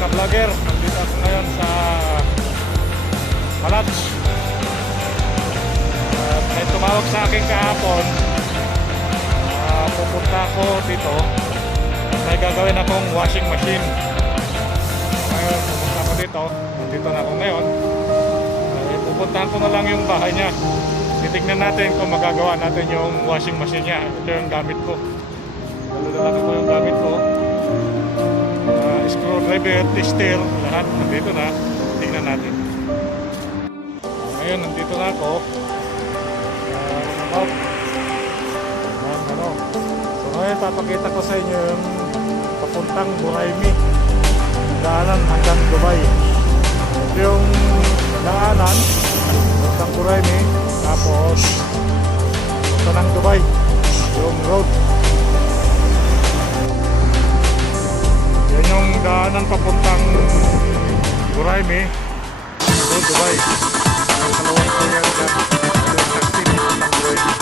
ka-vlogger, nandito ako ngayon sa falaj. May tumawag sa akin kahapon. Pupunta ako dito at may gagawin akong washing machine. Ngayon pupunta ako dito. Nandito na ako ngayon. Pupuntahan ko na lang yung bahay niya. Titignan natin kung magagawa natin yung washing machine niya. Ito yung gamit ko. Dala ko yung gamit ko. Screwdriver, tester, lahat nandito na. Tingnan natin. Ngayon nandito na ako. So ngayon papakita ko sa inyo yung papuntang Buraimi, daanan hanggang Dubai. Ito yung daanan papuntang Buraimi, tapos punta ng Dubai yung road. Yan yung daanan papuntang Buraimi to Dubai. Ang kalawang ko yan dyan, yung taxi papuntang Dubai.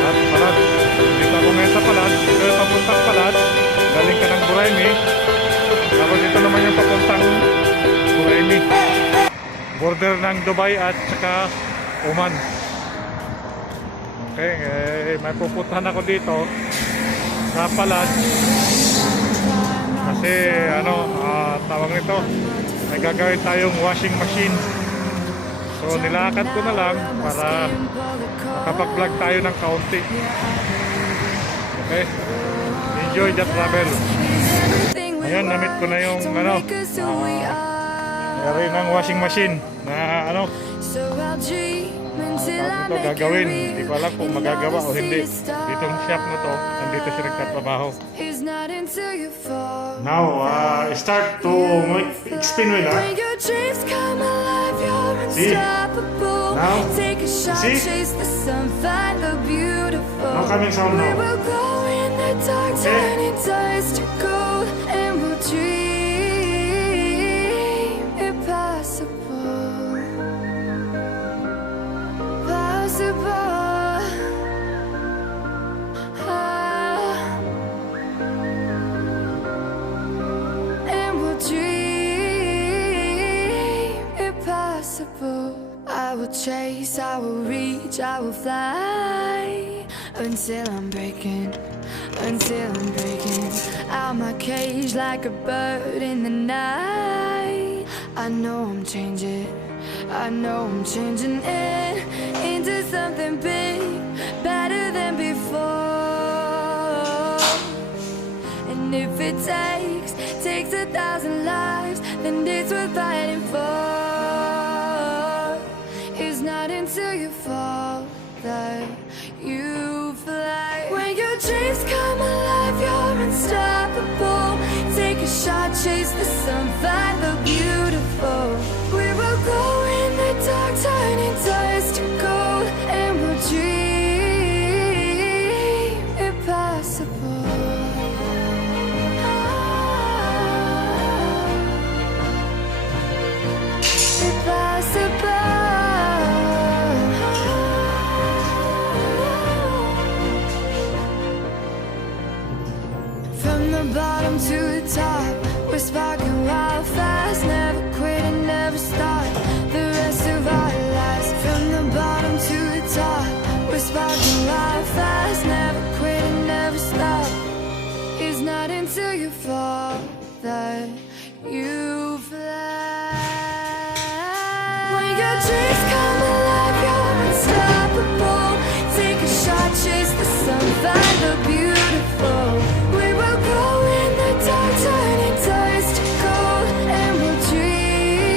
At Palad, dito ako ngayon sa Palad. Ito yung papuntang Palad, galing ka ng Buraimi. Tapos dito naman yung papuntang Buraimi, border ng Dubai at saka Oman. Okay, may pupuntahan ako dito sa Palad kasi tawag nito, may gagawin tayong washing machine. So nilakad ko na lang para makapag-vlog tayo ng kaunti. Okay? Enjoy the travel. Ngayon namit ko na yung mayroon ng washing machine na ito gagawin. Hindi ko alam kung magagawa o hindi. Ditong shop na to, nandito siya nagtatrabaho. Now, start to explain mo na. See? Now? See? No coming sound now. I will chase, I will reach, I will fly until I'm breaking out my cage like a bird in the night. I know I'm changing it into something big, better than before. And if it takes 1,000 lives, then it's worth fighting for. It's not until you fall that you fly. When your dreams come alive, you're unstoppable. Take a shot, chase the sun, find the beautiful. We will go in the dark, turning dust to gold, and we'll dream impossible. Impossible. Bottom to the top, we're sparking wild fast, never quit and never stop. The rest of our lives, from the bottom to the top, we're sparking wild fast, never quit and never stop. It's not until you fall that you fly. When your dreams come alive, you're unstoppable. Take a shot, chase the sun, find the beautiful. We will go in the dark, turning dust to gold, and we'll dream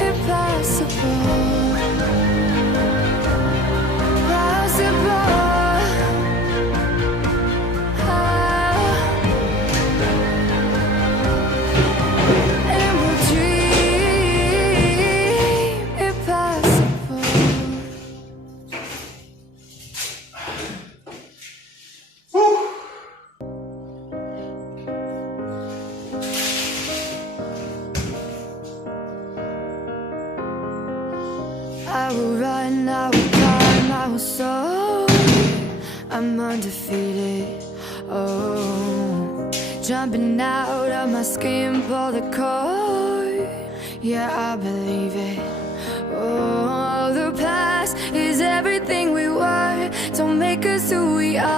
impossible. Possible. run, I will climb, I will soar. I'm undefeated. Oh, jumping out of my skin, pull the cord. Yeah, I believe it. Oh, the past is everything we were. Don't make us who we are.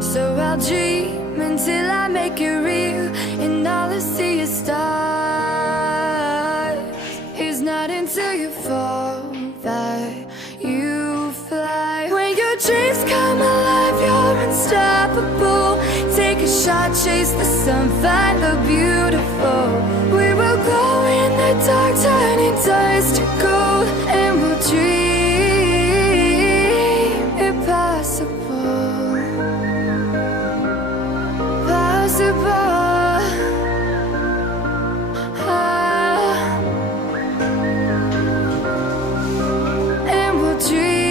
So I'll dream until I make it real, and all I see is stars. It's not until you fall that you fly. When your dreams come alive, you're unstoppable. Take a shot, chase the sun, find the beautiful. We will glow in the dark, turning dust to gold, and we'll dream impossible. Possible. And we'll dream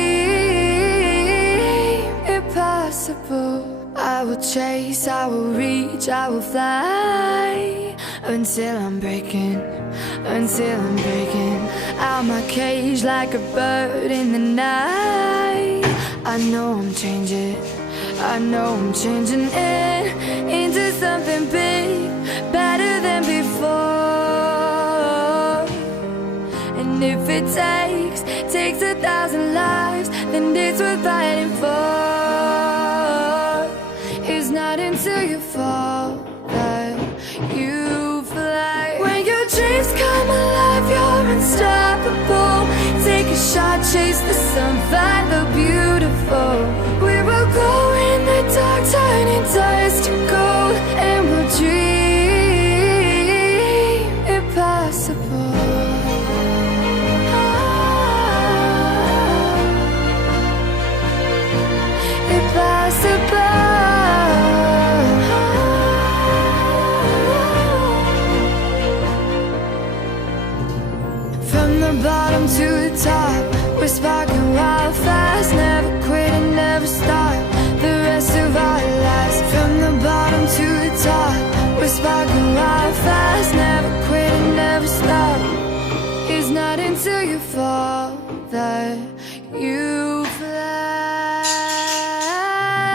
impossible. I will chase, I will reach, I will fly until I'm breaking out my cage like a bird in the night. I know I'm changing it into something big, better than before. And if it takes 1,000 lives, then it's worth fighting for. It's not until you fall that you fly. When your dreams come alive, you're unstoppable. Take a shot, chase the sun, find the beautiful. We will go in the dark, turning dust to gold, and we'll dream impossible. Impossible. From the bottom to the top, we're sparking wild fast. Never quit and never stop the rest of our lives. From the bottom to the top, we're sparking wild fast. Never quit and never stop. It's not until you fall that you fly.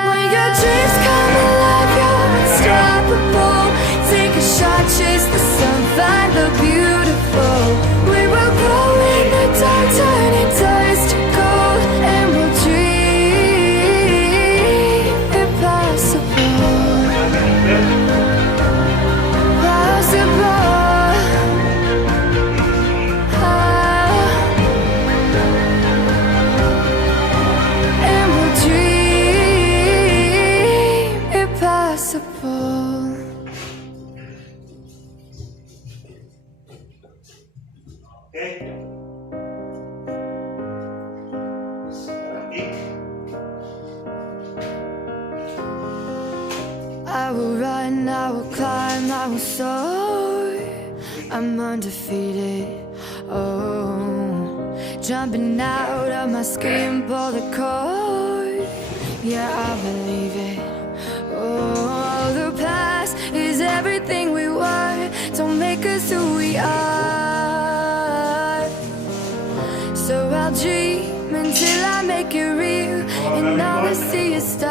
When your dreams come alive, you're unstoppable. Take a shot, chase the sun, find the beautiful. We will go in the dark, turning dust to gold, and we'll dream impossible. Possible. And we'll dream impossible. Okay. I will run, I will climb, I will soar. I'm undefeated. Oh, jumping out of my skin, pull the cord. Yeah, I believe it. Oh, the past is everything we were. Don't make us who we are. So I'll dream until I make it real, and all I see is stars.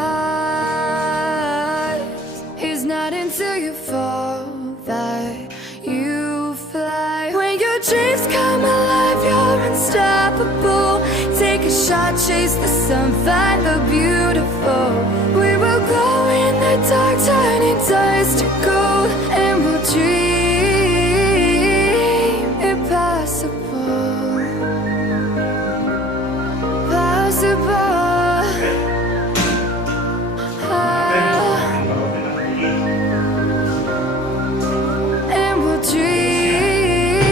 It's not until you fall that you fly. When your dreams come alive, you're unstoppable. Take a shot, chase the sun, find the beautiful. We will go in the dark, turning dust to gold, and we'll dream impossible. Possible. And we'll dream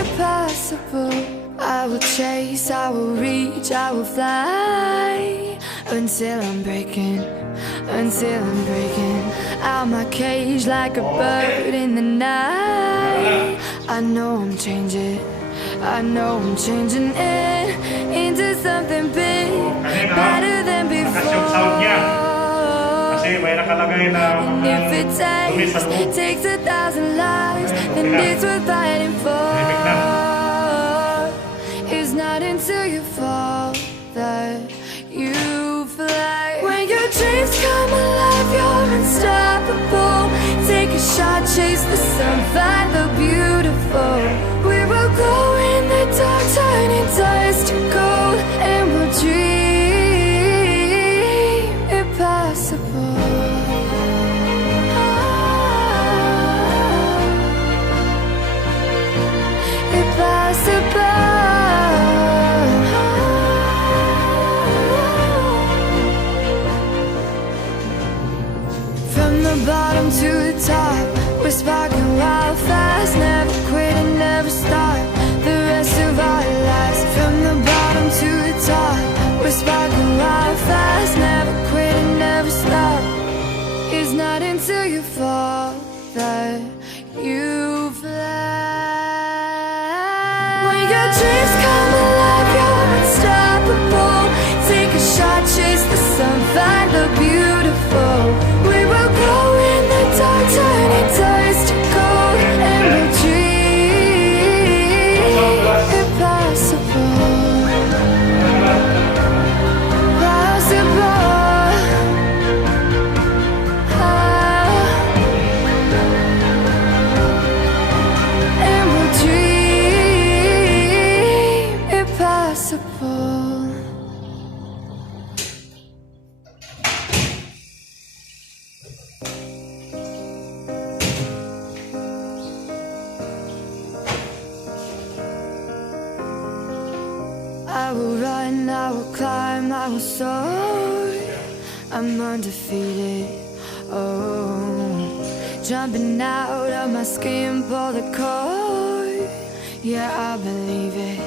impossible. I will chase, I will reach, I will fly until I'm breaking out my cage like a bird in the night. I know I'm changing it into something big, better than Yung sound niya. before. Kasi may nakalagay na And mga if it dumi sa loob. takes 1,000 lives, then it's worth fighting for. Tahimik na. until you fall that you fly. When your dreams come alive, you're unstoppable. Take a shot, chase the sun, find the beautiful. We will go in the dark, turning dust to gold, and we'll dream impossible. From the bottom to the top, we're sparking wild fast, never quit and never stop the rest of our lives. From the bottom to the top, we're sparking wild fast, never quit and never stop. It's not until you fall that you fly. When your dreams come alive, you're unstoppable. Take a shot, chase the sun, find the beautiful. We will go in the dark, turning dust to gold, and we'll dream impossible. Possible. And we'll dream impossible. I will run, I will climb, I will soar. I'm undefeated, oh. Jumping out of my skin, pull the cord. Yeah, I believe it.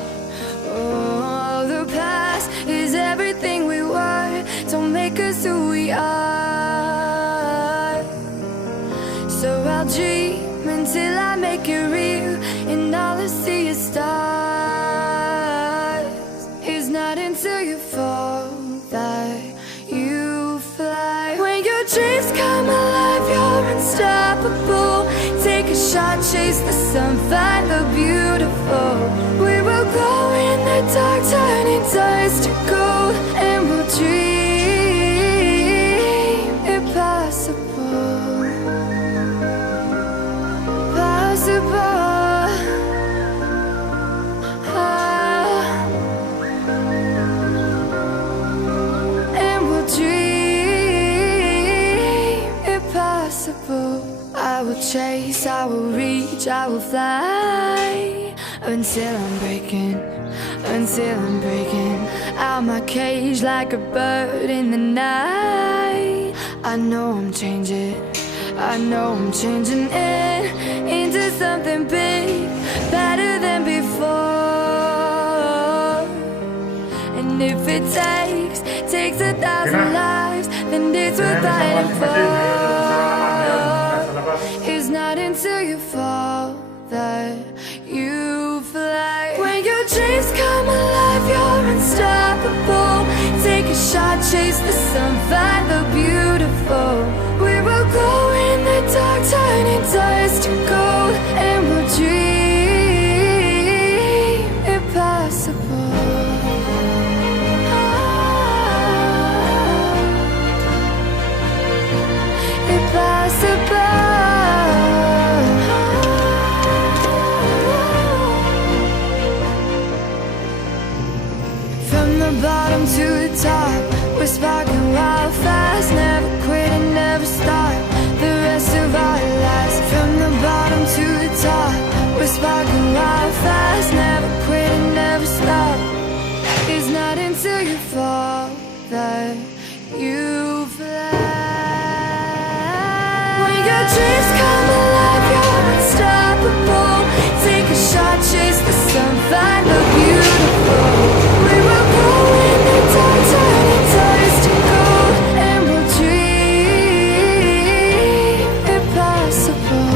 Oh, the past is everything we were. Don't make us who we are. So I'll dream until I make it real, and all I see is stars. It's not until you fall that you fly. When your dreams come alive, you're unstoppable. Take a shot, chase the sun, find the beautiful. We will go in the dark, turning dust to gold, and we'll dream impossible. Possible. I will chase, I will reach, I will fly until I'm breaking out my cage like a bird in the night. I know I'm changing it into something big, better than before. And if it takes 1,000 lives, then it's worth fighting for. It's not until you fall that you fly. When your dreams come alive, you're unstoppable. Take a shot, chase the sun, find the beautiful. We will go in the dark, turning dust to gold, and we'll dream impossible. Impossible. From the bottom to the top, we're sparking wild fast, never quit and never stop the rest of our lives. From the bottom to the top, we're sparking wild fast, never quit and never stop. It's not until you fall that you fly. When your dreams come alive, you're unstoppable. Take a shot, chase the sun, find the beautiful. We will go in the dark, turning dust to gold, and we'll dream impossible.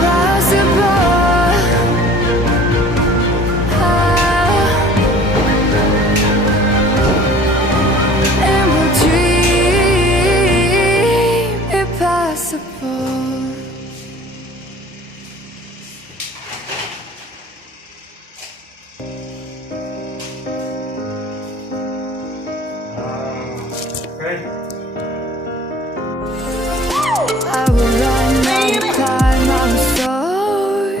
Possible. And we'll dream impossible.